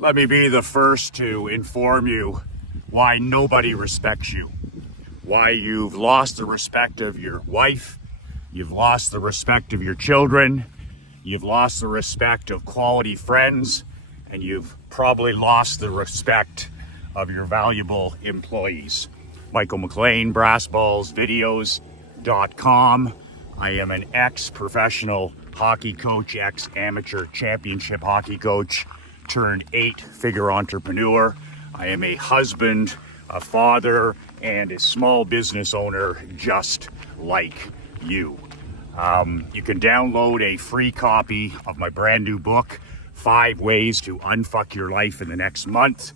Let me be the first to inform you why nobody respects you, why you've lost the respect of your wife, you've lost the respect of your children, you've lost the respect of quality friends, and you've probably lost the respect of your valuable employees. Michael McLean, BrassBallsVideos.com. I am an ex-professional hockey coach, ex-amateur championship hockey coach, turned 8-figure entrepreneur. I am a husband, a father, and a small business owner just like you. You can download a free copy of my brand new book, 5 Ways to Unfuck Your Life in the Next Month.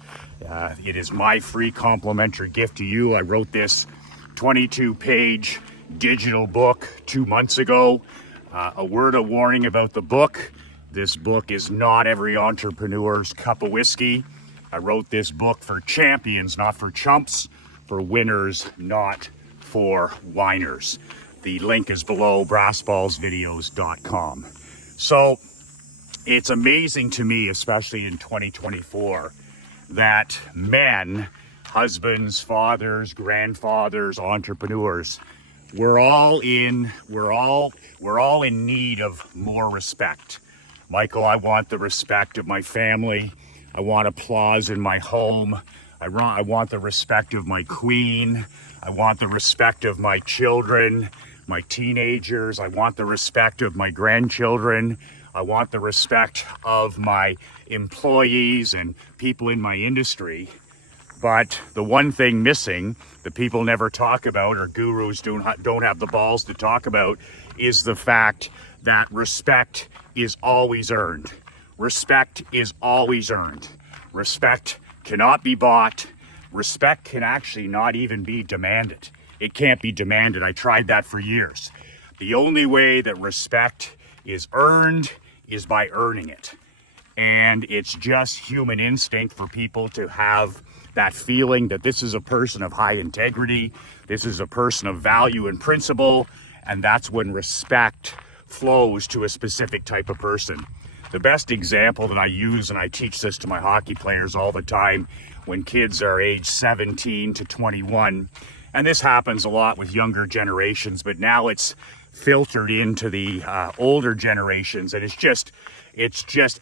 It is my free complimentary gift to you. I wrote this 22-page digital book 2 months ago. A word of warning about the book. This book is not every entrepreneur's cup of whiskey. I wrote this book for champions, not for chumps, for winners, not for whiners. The link is below, BrassBallsVideos.com. So it's amazing to me, especially in 2024, that men, husbands, fathers, grandfathers, entrepreneurs, we're all in need of more respect. Michael, I want the respect of my family. I want applause in my home. I want the respect of my queen. I want the respect of my children, my teenagers. I want the respect of my grandchildren. I want the respect of my employees and people in my industry. But the one thing missing that people never talk about, or gurus don't have the balls to talk about, is the fact that respect is always earned. Respect is always earned. Respect cannot be bought. Respect can actually not even be demanded. It can't be demanded. I tried that for years. The only way that respect is earned is by earning it. And it's just human instinct for people to have that feeling that this is a person of high integrity, this is a person of value and principle, and that's when respect flows to a specific type of person. The best example that I use, and I teach this to my hockey players all the time, when kids are age 17 to 21, and this happens a lot with younger generations, but now it's filtered into the older generations, and it's just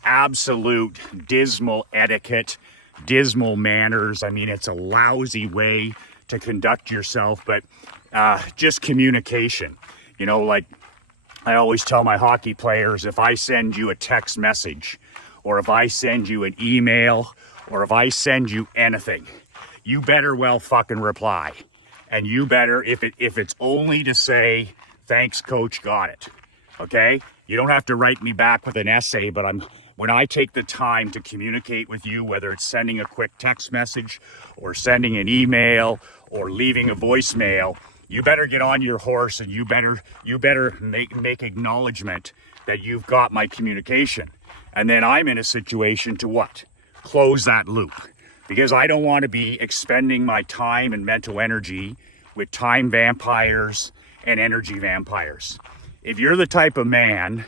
absolute dismal etiquette, dismal manners. I mean, it's a lousy way to conduct yourself, but just communication. You know, like I always tell my hockey players, if I send you a text message, or if I send you an email, or if I send you anything, you better well fucking reply. And you better, if it's only to say, thanks coach, got it. Okay? You don't have to write me back with an essay, but when I take the time to communicate with you, whether it's sending a quick text message or sending an email or leaving a voicemail, you better get on your horse and you better make acknowledgement that you've got my communication. And then I'm in a situation to what? Close that loop. Because I don't want to be expending my time and mental energy with time vampires and energy vampires. If you're the type of man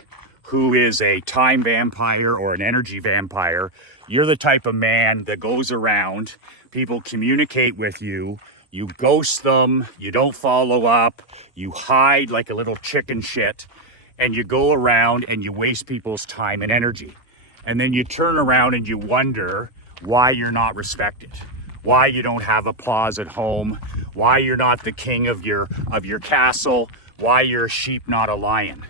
who is a time vampire or an energy vampire, you're the type of man that goes around, people communicate with you, you ghost them, you don't follow up, you hide like a little chicken shit, and you go around and you waste people's time and energy. And then you turn around and you wonder why you're not respected, why you don't have applause at home, why you're not the king of your castle, why you're a sheep, not a lion.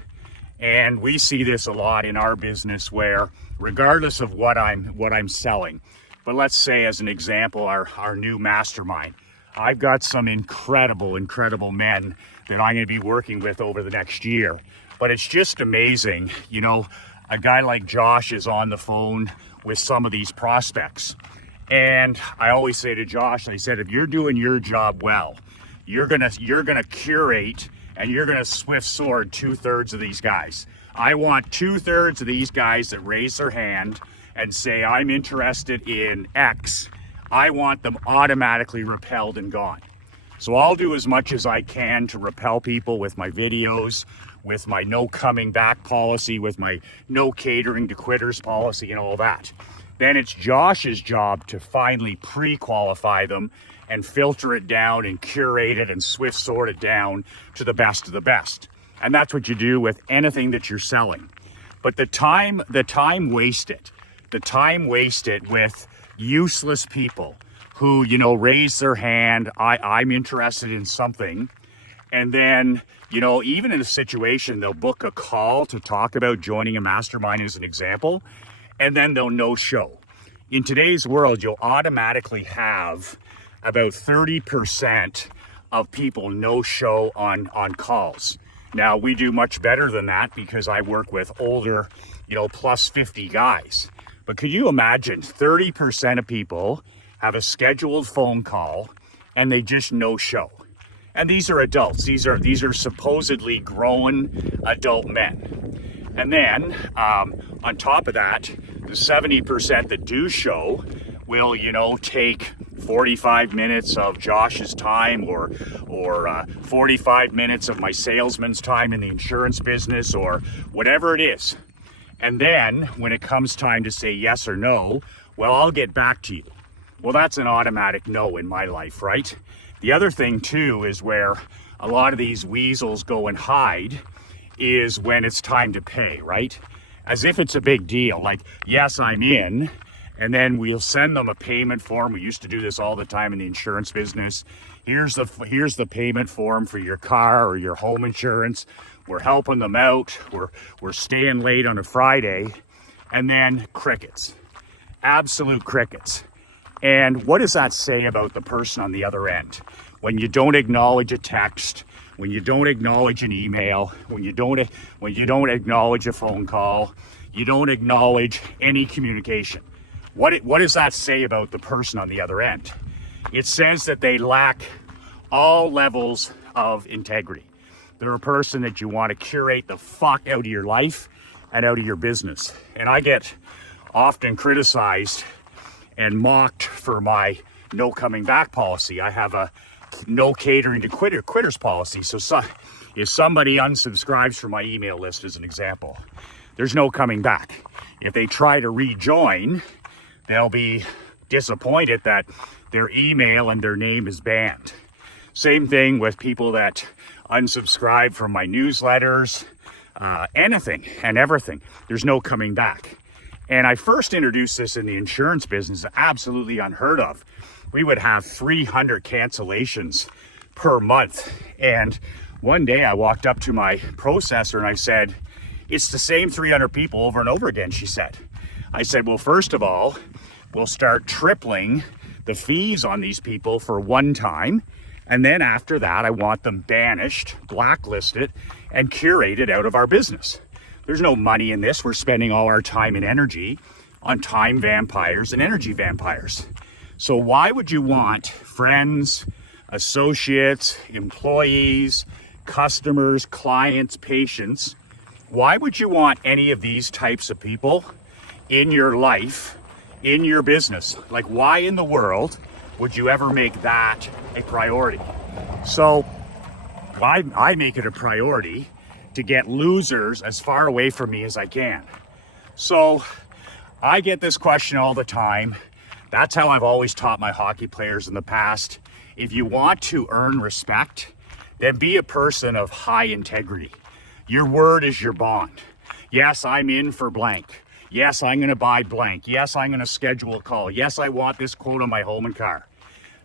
And we see this a lot in our business where regardless of what I'm selling, but let's say as an example, our new mastermind, I've got some incredible men that I'm going to be working with over the next year. But it's just amazing, you know, a guy like Josh is on the phone with some of these prospects. And I always say to Josh, I said, if you're doing your job well, you're gonna curate and you're gonna swift sword 2/3 of these guys. I want 2/3 of these guys that raise their hand and say, I'm interested in X. I want them automatically repelled and gone. So I'll do as much as I can to repel people with my videos, with my no coming back policy, with my no catering to quitters policy and all that. Then it's Josh's job to finally pre-qualify them and filter it down and curate it and swift sort it down to the best of the best. And that's what you do with anything that you're selling. But the time wasted with useless people who, raise their hand, I'm interested in something. And then, even in a situation, they'll book a call to talk about joining a mastermind as an example, and then they'll no show. In today's world, you'll automatically have about 30% of people no show on calls. Now, we do much better than that because I work with older, plus 50 guys. But could you imagine 30% of people have a scheduled phone call and they just no show? And these are adults. These are supposedly grown adult men. And then on top of that, the 70% that do show will, take 45 minutes of Josh's time or 45 minutes of my salesman's time in the insurance business or whatever it is. And then when it comes time to say yes or no, well, I'll get back to you. Well, that's an automatic no in my life, right? The other thing too is where a lot of these weasels go and hide is when it's time to pay, right? As if it's a big deal. Like, yes, I'm in, and then we'll send them a payment form. We used to do this all the time in the insurance business. Here's the payment form for your car or your home insurance. We're helping them out. We're staying late on a Friday, and then crickets, absolute crickets. And what does that say about the person on the other end? When you don't acknowledge a text, when you don't acknowledge an email, when you don't acknowledge a phone call, you don't acknowledge any communication. What does that say about the person on the other end? It says that they lack all levels of integrity. They're a person that you want to curate the fuck out of your life and out of your business. And I get often criticized and mocked for my no coming back policy. I have a no catering to quitters policy. So if somebody unsubscribes from my email list as an example, there's no coming back. If they try to rejoin, they'll be disappointed that their email and their name is banned. Same thing with people that unsubscribe from my newsletters, anything and everything. There's no coming back. And I first introduced this in the insurance business, absolutely unheard of. We would have 300 cancellations per month. And one day I walked up to my processor and I said, it's the same 300 people over and over again, she said. I said, well, first of all, we'll start tripling the fees on these people for one time. And then after that, I want them banished, blacklisted, and curated out of our business. There's no money in this. We're spending all our time and energy on time vampires and energy vampires. So why would you want friends, associates, employees, customers, clients, patients? Why would you want any of these types of people in your life, in your business? Like, why in the world would you ever make that a priority? So I make it a priority to get losers as far away from me as I can. So I get this question all the time. That's how I've always taught my hockey players in the past. If you want to earn respect, then be a person of high integrity. Your word is your bond. Yes, I'm in for blank. Yes, I'm going to buy blank. Yes, I'm going to schedule a call. Yes, I want this quote on my home and car.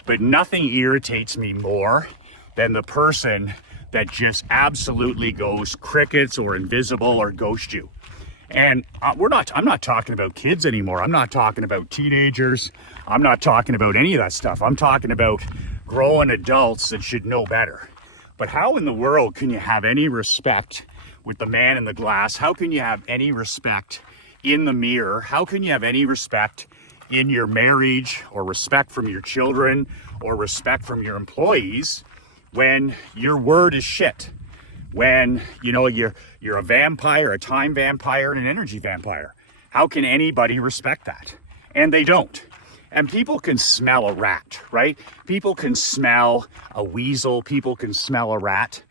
But nothing irritates me more than the person that just absolutely goes crickets or invisible or ghost you. And I'm not talking about kids anymore. I'm not talking about teenagers. I'm not talking about any of that stuff. I'm talking about grown adults that should know better. But how in the world can you have any respect with the man in the glass? How can you have any respect in the mirror? How can you have any respect in your marriage or respect from your children or respect from your employees when your word is shit? When, you're a vampire, a time vampire, and an energy vampire. How can anybody respect that? And they don't. And people can smell a rat, right? People can smell a weasel. People can smell a rat.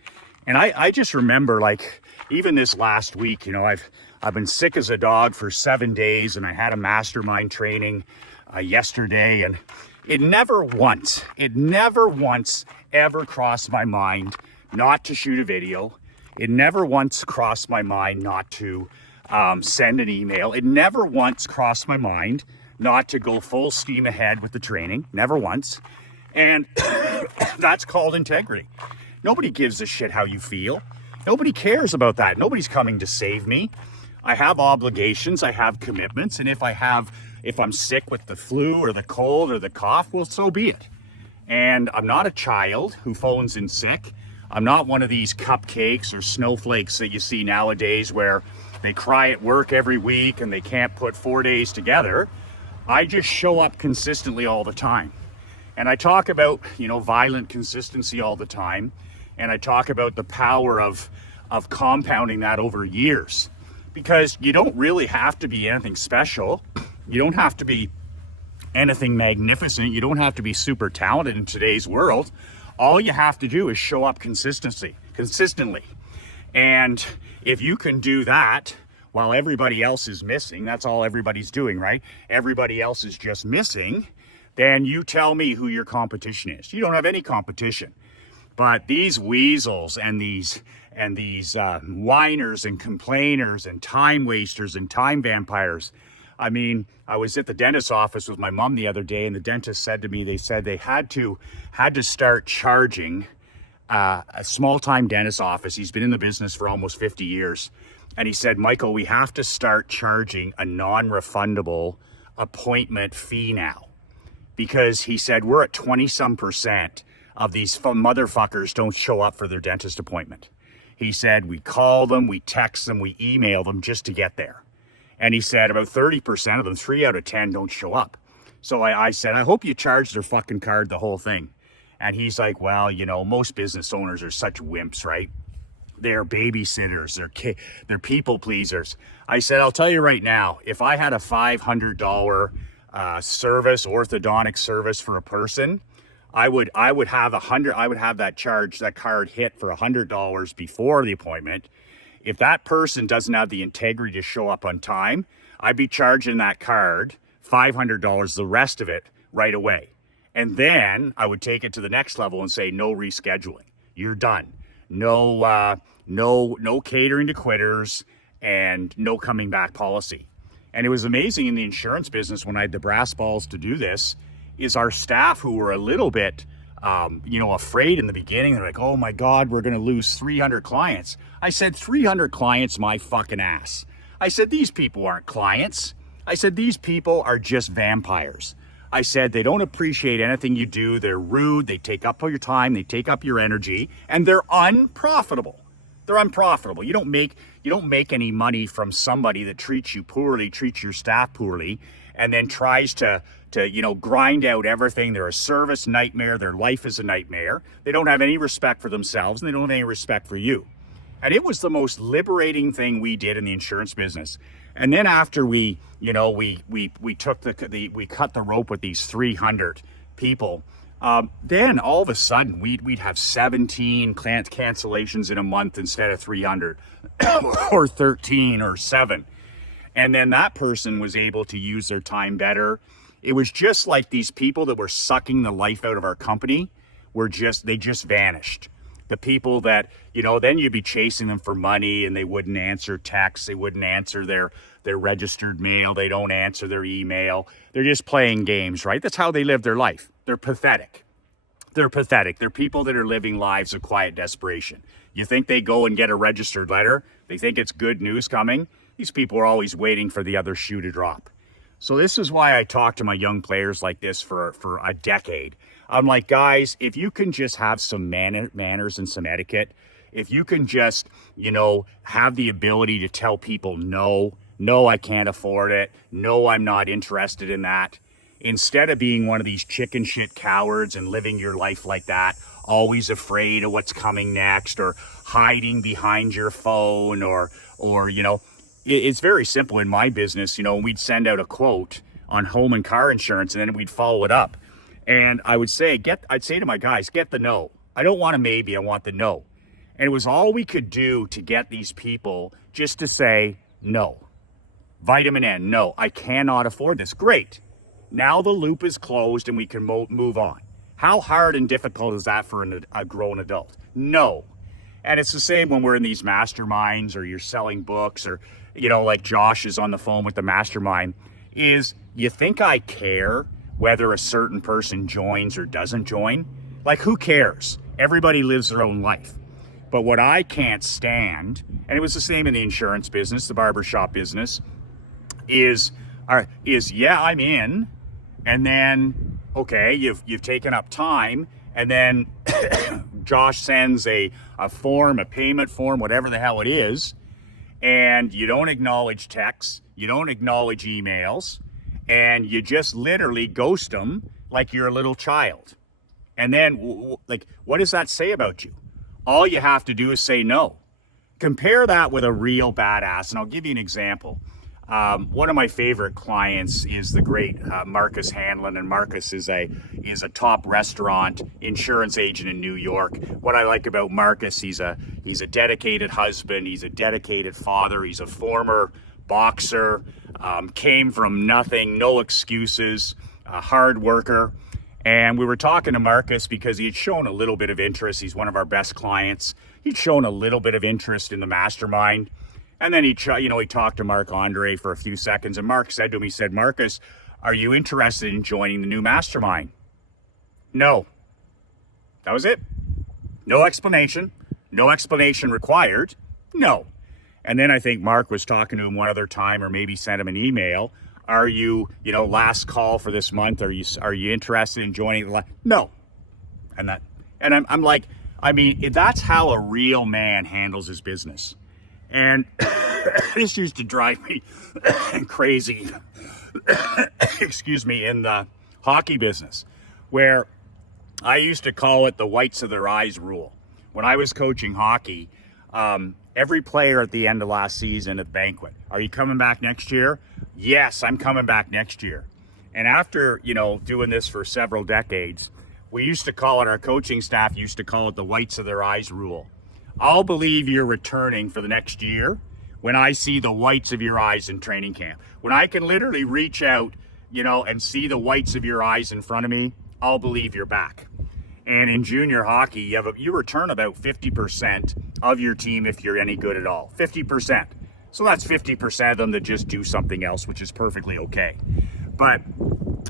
And I just remember, like, even this last week, I've been sick as a dog for 7 days, and I had a mastermind training yesterday, and it never once ever crossed my mind not to shoot a video. It never once crossed my mind not to send an email. It never once crossed my mind not to go full steam ahead with the training. Never once. And that's called integrity. Nobody gives a shit how you feel. Nobody cares about that. Nobody's coming to save me. I have obligations, I have commitments, and if I'm sick with the flu or the cold or the cough, well, so be it. And I'm not a child who phones in sick. I'm not one of these cupcakes or snowflakes that you see nowadays where they cry at work every week and they can't put 4 days together. I just show up consistently all the time. And I talk about, violent consistency all the time. And I talk about the power of compounding that over years. Because you don't really have to be anything special. You don't have to be anything magnificent. You don't have to be super talented in today's world. All you have to do is show up consistently. And if you can do that while everybody else is missing, that's all everybody's doing, right? Everybody else is just missing, then you tell me who your competition is. You don't have any competition. But these weasels and these whiners and complainers and time wasters and time vampires. I mean, I was at the dentist's office with my mom the other day, and the dentist said to me, they said they had to start charging a small-time dentist office. He's been in the business for almost 50 years. And he said, Michael, we have to start charging a non-refundable appointment fee now. Because he said, we're at 20-some% of these motherfuckers don't show up for their dentist appointment. He said, we call them, we text them, we email them just to get there. And he said about 30% of them, 3 out of 10, don't show up. So I said, I hope you charge their fucking card the whole thing. And he's like, well, most business owners are such wimps, right? They're babysitters, they're people pleasers. I said, I'll tell you right now, if I had a $500 orthodontic service for a person, I would have that card hit for $100 before the appointment. If that person doesn't have the integrity to show up on time, I'd be charging that card $500, the rest of it right away. And then I would take it to the next level and say, no rescheduling. You're done. No catering to quitters and no coming back policy. And it was amazing in the insurance business when I had the brass balls to do this, is our staff who were a little bit, afraid in the beginning. They're like, oh my God, we're going to lose 300 clients. I said, 300 clients, my fucking ass. I said, these people aren't clients. I said, these people are just vampires. I said, they don't appreciate anything you do. They're rude. They take up all your time. They take up your energy, and they're unprofitable. They're unprofitable. You don't make any money from somebody that treats you poorly, treats your staff poorly, and then tries to grind out everything. They're a service nightmare. Their life is a nightmare. They don't have any respect for themselves, and they don't have any respect for you. And it was the most liberating thing we did in the insurance business. And then after we cut the rope with these 300 people, then all of a sudden we'd have 17 cancellations in a month instead of 300 or 13 or 7. And then that person was able to use their time better. It was just like these people that were sucking the life out of our company they just vanished. The people that, then you'd be chasing them for money and they wouldn't answer texts. They wouldn't answer their registered mail. They don't answer their email. They're just playing games, right? That's how they live their life. They're pathetic. They're people that are living lives of quiet desperation. You think they go and get a registered letter? They think it's good news coming? These people are always waiting for the other shoe to drop. So this is why I talk to my young players like this for a decade. I'm like, guys, if you can just have some manners and some etiquette, if you can just, have the ability to tell people, no, I can't afford it. No, I'm not interested in that. Instead of being one of these chicken shit cowards and living your life like that, always afraid of what's coming next or hiding behind your phone or it's very simple in my business. We'd send out a quote on home and car insurance and then we'd follow it up. And I would say, I'd say to my guys, get the no. I don't want a maybe, I want the no. And it was all we could do to get these people just to say, No. Vitamin N, no. I cannot afford this. Great. Now the loop is closed and we can move on. How hard and difficult is that for a grown adult? No. And it's the same when we're in these masterminds or you're selling books or, like Josh is on the phone with the mastermind, is you think I care whether a certain person joins or doesn't join? Like, who cares? Everybody lives their own life. But what I can't stand, and it was the same in the insurance business, the barbershop business, is yeah, I'm in, and then, okay, you've taken up time, and then Josh sends a form, a payment form, whatever the hell it is, and you don't acknowledge texts, you don't acknowledge emails, and you just literally ghost them like you're a little child. And then, like, what does that say about you? All you have to do is say no. Compare that with a real badass, and I'll give you an example. One of my favorite clients is the great Marcus Hanlon, and Marcus is a top restaurant insurance agent in New York. What I like about Marcus, he's a dedicated husband, he's a dedicated father, he's a former boxer, came from nothing, no excuses, a hard worker. And we were talking to Marcus because he had shown a little bit of interest. He's one of our best clients. He'd shown a little bit of interest in the mastermind. And then he talked to Marc Andre for a few seconds. And Mark said to him, he said, Marcus, are you interested in joining the new mastermind? No. That was it. No explanation. No explanation required. No. And then I think Mark was talking to him one other time, or maybe sent him an email. Are you, last call for this month? Are you interested in joining? No. And I'm like, that's how a real man handles his business. And this used to drive me crazy, excuse me, in the hockey business, where I used to call it the whites of their eyes rule. When I was coaching hockey, every player at the end of last season at banquet, are you coming back next year? Yes, I'm coming back next year. And after, doing this for several decades, we used to call it, our coaching staff used to call it the whites of their eyes rule. I'll believe you're returning for the next year when I see the whites of your eyes in training camp. When I can literally reach out, and see the whites of your eyes in front of me, I'll believe you're back. And in junior hockey, you return about 50% of your team if you're any good at all. 50%. So that's 50% of them that just do something else, which is perfectly okay. But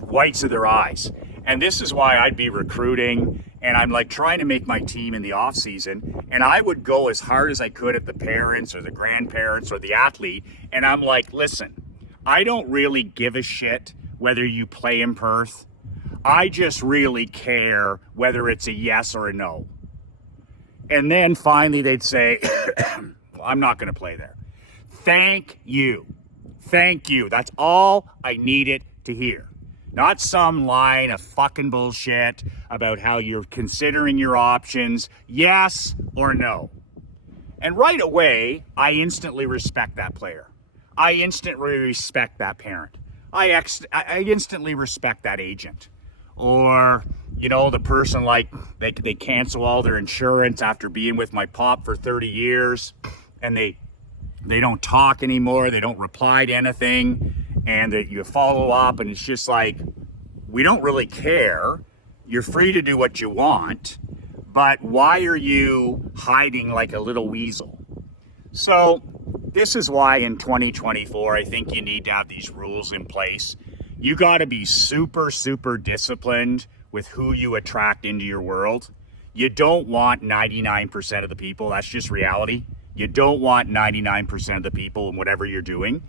whites of their eyes. And this is why I'd be recruiting, and I'm like trying to make my team in the off season, and I would go as hard as I could at the parents or the grandparents or the athlete, and I'm like, listen, I don't really give a shit whether you play in Perth. I just really care whether it's a yes or a no. And then finally they'd say, well, I'm not going to play there. Thank you. Thank you. That's all I needed to hear. Not some line of fucking bullshit about how you're considering your options, yes or no. And right away, I instantly respect that player. I instantly respect that parent. I instantly respect that agent. Or, the person, like, they cancel all their insurance after being with my pop for 30 years, and they don't talk anymore, they don't reply to anything, and that you follow up, and it's just like, we don't really care. You're free to do what you want, but why are you hiding like a little weasel? So this is why in 2024, I think you need to have these rules in place. You got to be super, super disciplined with who you attract into your world. You don't want 99% of the people. That's just reality. You don't want 99% of the people in whatever you're doing.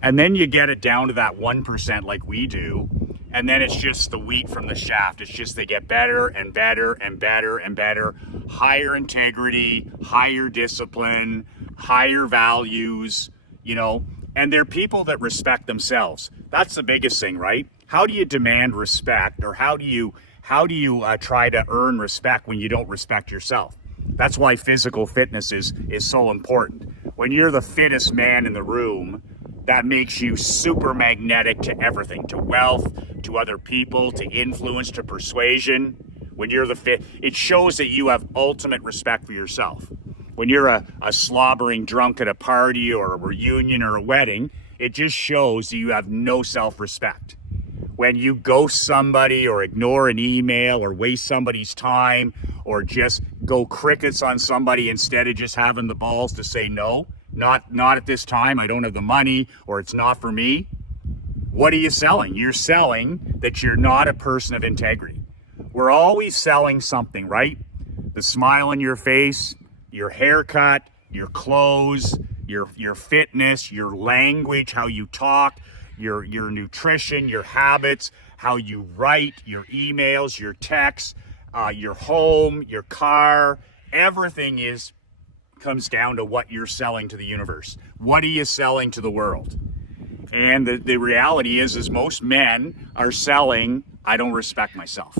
And then you get it down to that 1% like we do. And then it's just the wheat from the shaft. It's just they get better and better and better and better. Higher integrity, higher discipline, higher values, and they're people that respect themselves. That's the biggest thing, right? How do you demand respect, or how do you try to earn respect when you don't respect yourself? That's why physical fitness is so important. When you're the fittest man in the room, that makes you super magnetic to everything, to wealth, to other people, to influence, to persuasion. When you're the fit, it shows that you have ultimate respect for yourself. when you're a slobbering drunk at a party or a reunion or a wedding, it just shows that you have no self-respect. When you ghost somebody or ignore an email or waste somebody's time or just go crickets on somebody instead of just having the balls to say no, not at this time, I don't have the money, or it's not for me. What are you selling? You're selling that you're not a person of integrity. We're always selling something, right? The smile on your face, your haircut, your clothes, your fitness, your language, how you talk, your nutrition, your habits, how you write, your emails, your texts, your home, your car. Everything comes down to what you're selling to the universe. What are you selling to the world? And the reality is most men are selling, I don't respect myself.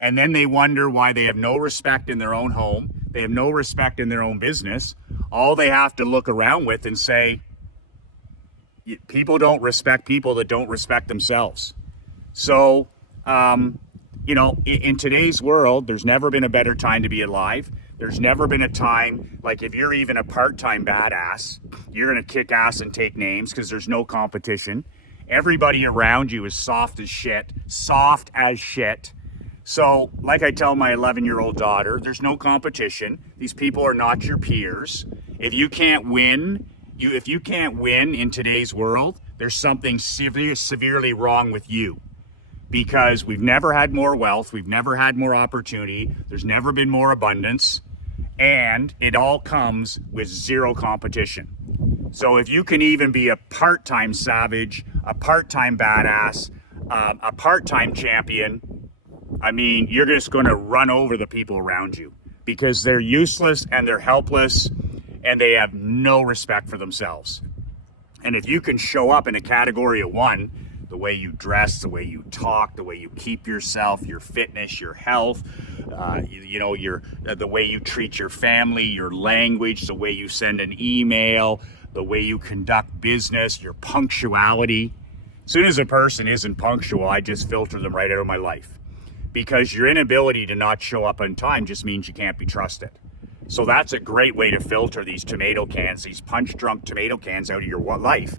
And then they wonder why they have no respect in their own home. They have no respect in their own business. All they have to look around with and say, people don't respect people that don't respect themselves. So, in today's world, there's never been a better time to be alive. There's never been a time, like if you're even a part-time badass, you're going to kick ass and take names because there's no competition. Everybody around you is soft as shit. So, like I tell my 11-year-old daughter, there's no competition. These people are not your peers. If you can't win in today's world, there's something severely wrong with you. Because we've never had more wealth, we've never had more opportunity, there's never been more abundance, and it all comes with zero competition. So if you can even be a part-time savage, a part-time badass, a part-time champion, I mean, you're just going to run over the people around you because they're useless and they're helpless and they have no respect for themselves. And if you can show up in a category of one, the way you dress, the way you talk, the way you keep yourself, your fitness, your health, the way you treat your family, your language, the way you send an email, the way you conduct business, your punctuality. As soon as a person isn't punctual, I just filter them right out of my life. Because your inability to not show up on time just means you can't be trusted. So that's a great way to filter these tomato cans, these punch-drunk tomato cans out of your life.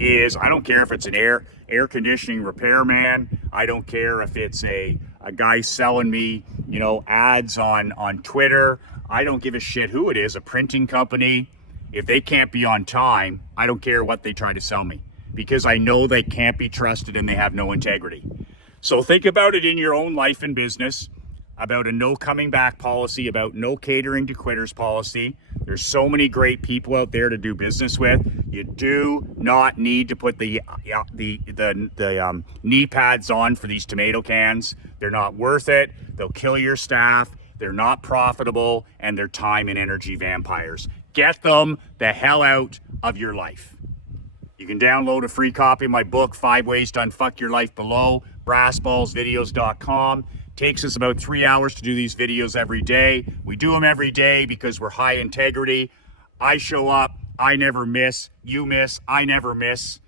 I don't care if it's an air conditioning repairman. I don't care if it's a guy selling me, ads on Twitter. I don't give a shit who it is, a printing company. If they can't be on time, I don't care what they try to sell me because I know they can't be trusted and they have no integrity. So think about it in your own life and business, about a no coming back policy, about no catering to quitters policy. There's so many great people out there to do business with. You do not need to put the knee pads on for these tomato cans. They're not worth it. They'll kill your staff. They're not profitable, and they're time and energy vampires. Get them the hell out of your life. You can download a free copy of my book, 5 Ways to Unfuck Your Life, below, brassballsvideos.com. Takes us about 3 hours to do these videos every day. We do them every day because we're high integrity. I show up, I never miss. You miss, I never miss.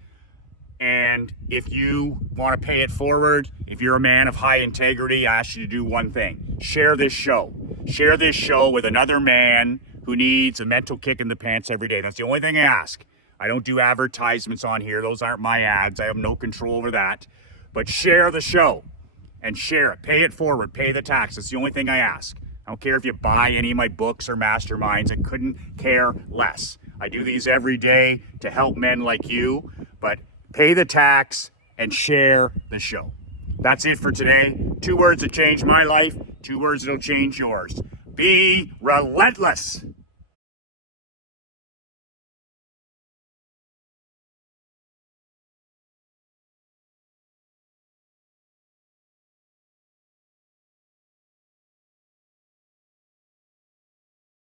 And if you want to pay it forward, if you're a man of high integrity, I ask you to do one thing. Share this show. Share this show with another man who needs a mental kick in the pants every day. That's the only thing I ask. I don't do advertisements on here. Those aren't my ads. I have no control over that. But share the show. And share it. Pay it forward. Pay the tax. That's the only thing I ask. I don't care if you buy any of my books or masterminds. I couldn't care less. I do these every day to help men like you. But pay the tax and share the show. That's it for today. 2 words that changed my life. 2 words that'll change yours. Be relentless.